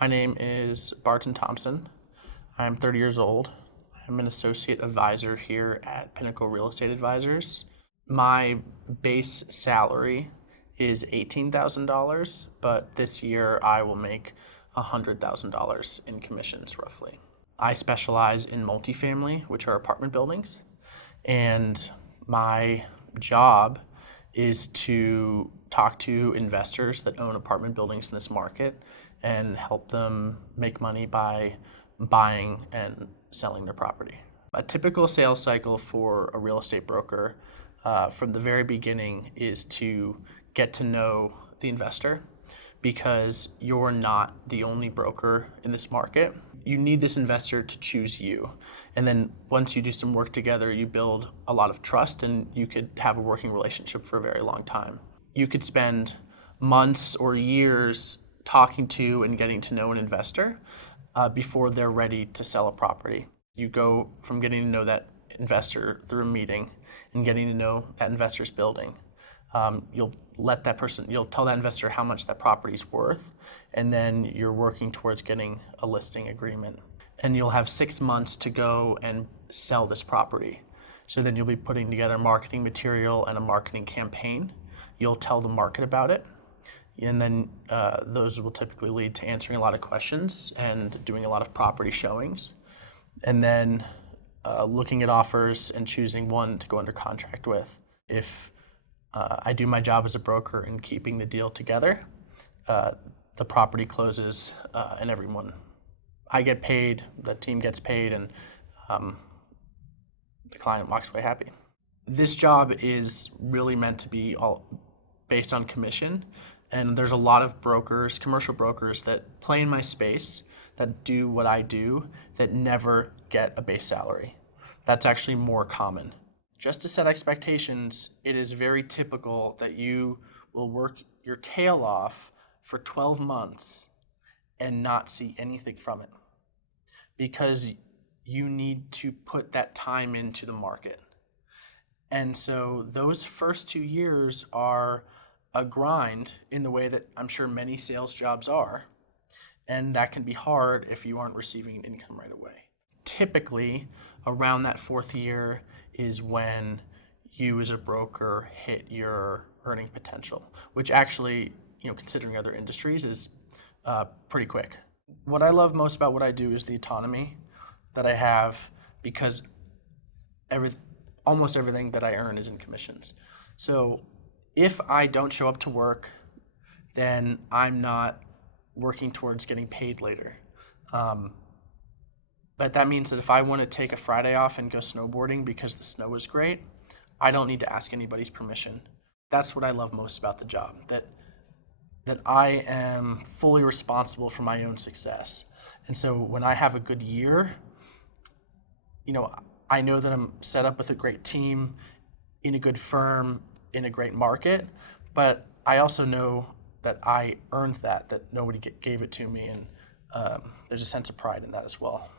My name is Barton Thompson. I'm 30 years old. I'm an associate advisor here at Pinnacle Real Estate Advisors. My base salary is $18,000, but this year I will make $100,000 in commissions roughly. I specialize in multifamily, which are apartment buildings, and my job is to talk to investors that own apartment buildings in this market and help them make money by buying and selling their property. A typical sales cycle for a real estate broker from the very beginning is to get to know the investor, because you're not the only broker in this market. You need this investor to choose you. And then once you do some work together, you build a lot of trust and you could have a working relationship for a very long time. You could spend months or years talking to and getting to know an investor before they're ready to sell a property. You go from getting to know that investor through a meeting and getting to know that investor's building. You'll tell that investor how much that property's worth, and then you're working towards getting a listing agreement. And you'll have 6 months to go and sell this property. So then you'll be putting together marketing material and a marketing campaign. You'll tell the market about it, and then those will typically lead to answering a lot of questions and doing a lot of property showings, and then looking at offers and choosing one to go under contract with. If I do my job as a broker in keeping the deal together, the property closes and I get paid, the team gets paid, and the client walks away happy. This job is really meant to be all based on commission, and there's a lot of brokers, commercial brokers, that play in my space, that do what I do, that never get a base salary. That's actually more common. Just to set expectations, it is very typical that you will work your tail off for 12 months and not see anything from it, because you need to put that time into the market. And so those first 2 years are a grind in the way that I'm sure many sales jobs are, and that can be hard if you aren't receiving an income right away. Typically, around that 4th year is when you as a broker hit your earning potential, which actually, considering other industries, is pretty quick. What I love most about what I do is the autonomy that I have, because almost everything that I earn is in commissions. So if I don't show up to work, then I'm not working towards getting paid later. But that means that if I want to take a Friday off and go snowboarding because the snow is great, I don't need to ask anybody's permission. That's what I love most about the job, that I am fully responsible for my own success. And so when I have a good year, I know that I'm set up with a great team, in a good firm, in a great market, but I also know that I earned that nobody gave it to me, and there's a sense of pride in that as well.